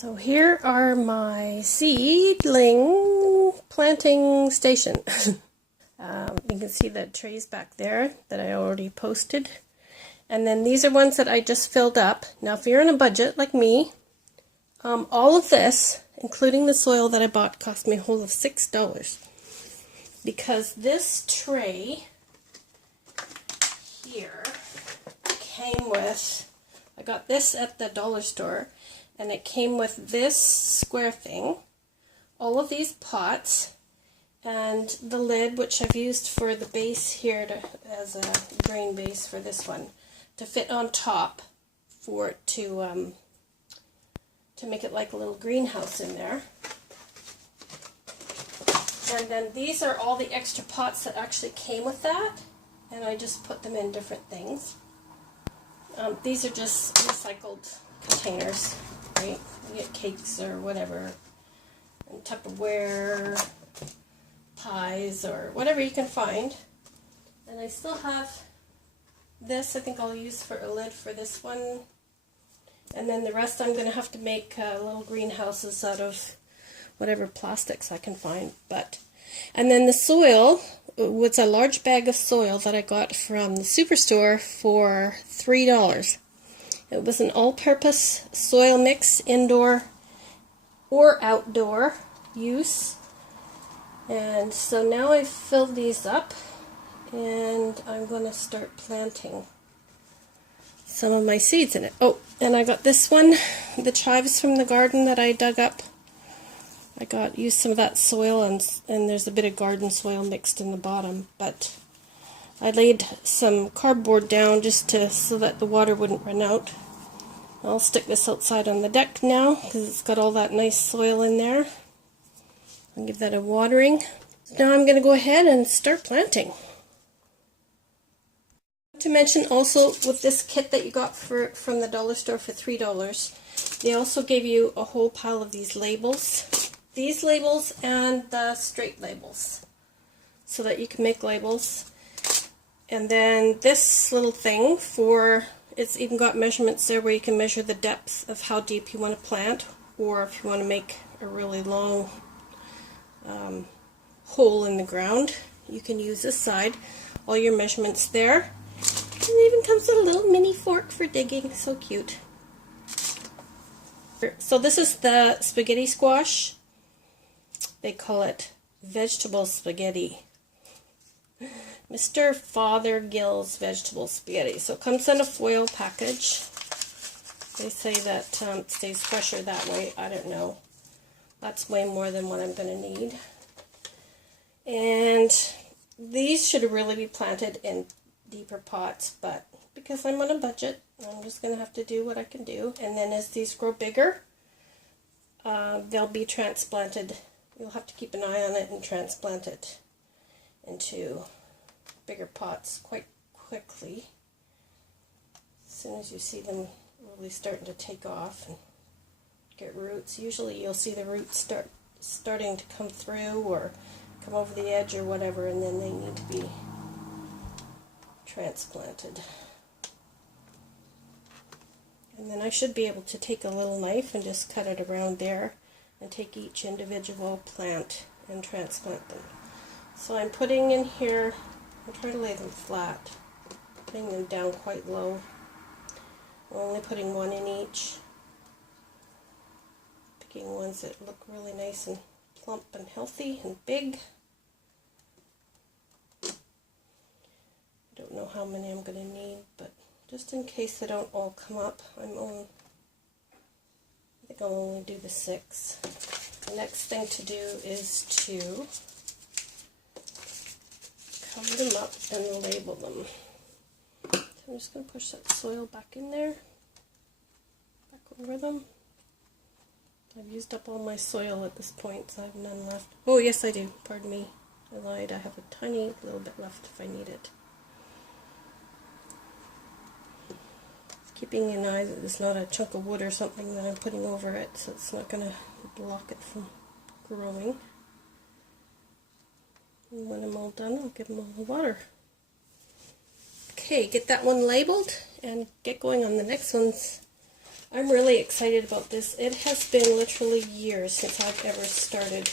So here are my seedling planting station. You can see the trays back there that I already posted. And then these are ones that I just filled up. Now if you're on a budget like me, all of this, including the soil that I bought, cost me a whole of $6. Because this tray here came with, I got this at the dollar store, and it came with this square thing, all of these pots, and the lid, which I've used for the base here as a grain base for this one, to fit on top for it to make it like a little greenhouse in there. And then these are all the extra pots that actually came with that, and I just put them in different things. These are just recycled containers, right? You get cakes or whatever, and Tupperware, pies, or whatever you can find. And I still have this. I think I'll use for a lid for this one. And then the rest I'm going to have to make little greenhouses out of whatever plastics I can find. And then the soil was a large bag of soil that I got from the superstore for $3. It was an all-purpose soil mix, indoor or outdoor use. And so now I've filled these up, and I'm going to start planting some of my seeds in it. Oh, and I got this one, the chives from the garden that I dug up. I used some of that soil, and there's a bit of garden soil mixed in the bottom, but I laid some cardboard down just so that the water wouldn't run out. I'll stick this outside on the deck now because it's got all that nice soil in there. I'll give that a watering. Now I'm going to go ahead and start planting. To mention also, with this kit that you got from the dollar store for $3, they also gave you a whole pile of these labels. These labels and the straight labels, so that you can make labels. And then this little thing it's even got measurements there where you can measure the depth of how deep you want to plant, or if you want to make a really long hole in the ground, you can use this side. All your measurements there. And it even comes with a little mini fork for digging. So cute. So this is the spaghetti squash. They call it vegetable spaghetti. Mr. Fothergill's vegetable spaghetti. So it comes in a foil package. They say that it stays fresher that way. I don't know. That's way more than what I'm going to need. And these should really be planted in deeper pots, but because I'm on a budget, I'm just going to have to do what I can do. And then as these grow bigger, they'll be transplanted. You'll have to keep an eye on it and transplant it into bigger pots quite quickly. As soon as you see them really starting to take off and get roots, usually you'll see the roots starting to come through or come over the edge or whatever, and then they need to be transplanted. And then I should be able to take a little knife and just cut it around there and take each individual plant and transplant them. So I'm putting in here, I'm trying to lay them flat, putting them down quite low. I'm only putting one in each, picking ones that look really nice and plump and healthy and big. I don't know how many I'm going to need, but just in case they don't all come up, I think I'll only do the 6. The next thing to do is to cover them up and label them. So I'm just going to push that soil back in there, back over them. I've used up all my soil at this point, so I have none left. Oh yes I do, pardon me, I lied, I have a tiny little bit left if I need it. Keeping an eye that there's not a chunk of wood or something that I'm putting over it, so it's not going to block it from growing. And when I'm all done, I'll give them all the water. Okay, get that one labeled and get going on the next ones. I'm really excited about this. It has been literally years since I've ever started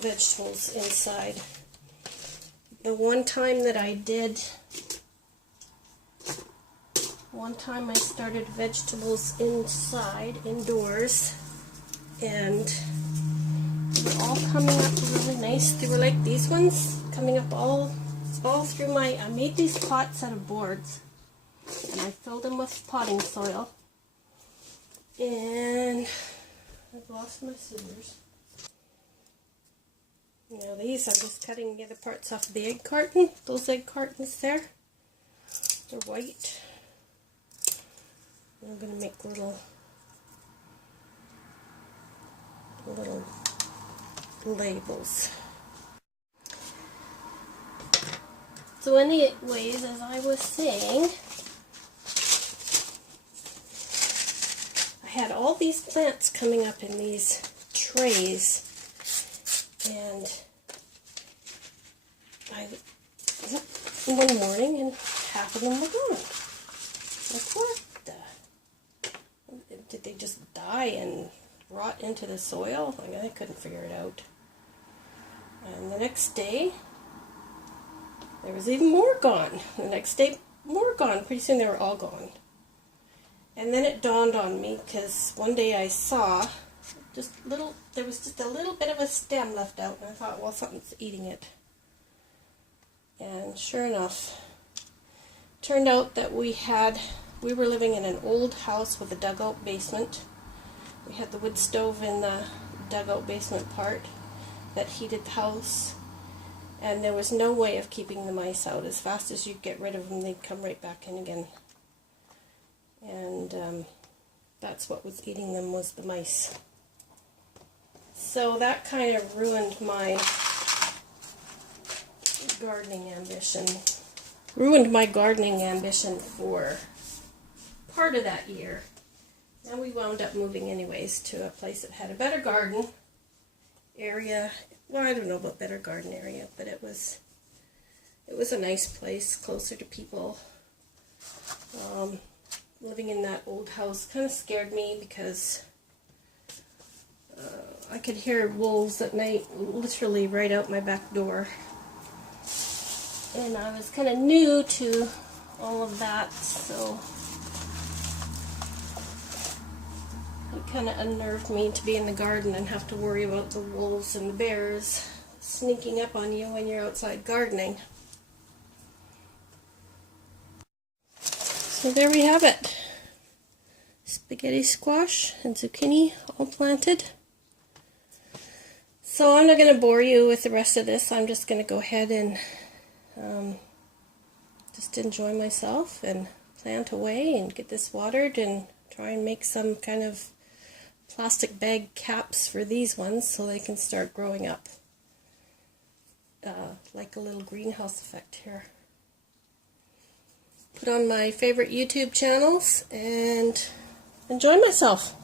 vegetables inside. The one time that I did, I started vegetables inside, indoors, and they were all coming up really nice. They were like these ones, coming up all through I made these pots out of boards, and I filled them with potting soil, and I've lost my scissors. Now these, I'm just cutting the other parts off of the egg carton. Those egg cartons there, they're white. I'm going to make little labels. So anyways, as I was saying, I had all these plants coming up in these trays, and one morning, and half of them were gone. Like, what the? Did they just die and rot into the soil? I couldn't figure it out. And the next day, there was even more gone. The next day, more gone. Pretty soon they were all gone. And then it dawned on me, because one day I saw there was just a little bit of a stem left out, and I thought, well, something's eating it. And sure enough, turned out that we were living in an old house with a dugout basement. We had the wood stove in the dugout basement part that heated the house, and there was no way of keeping the mice out. As fast as you get rid of them, they'd come right back in again. And that's what was eating them, was the mice. So that kind of ruined my gardening ambition. For part of that year. And we wound up moving anyways to a place that had a better garden area. Well, I don't know about better garden area, but it was a nice place, closer to people. Living in that old house kind of scared me, because I could hear wolves at night literally right out my back door. And I was kind of new to all of that, so it kind of unnerved me to be in the garden and have to worry about the wolves and the bears sneaking up on you when you're outside gardening. So there we have it. Spaghetti squash and zucchini all planted. So I'm not going to bore you with the rest of this. I'm just going to go ahead and just enjoy myself and plant away and get this watered and try and make some kind of plastic bag caps for these ones so they can start growing up like a little greenhouse effect here. Put on my favorite YouTube channels and enjoy myself.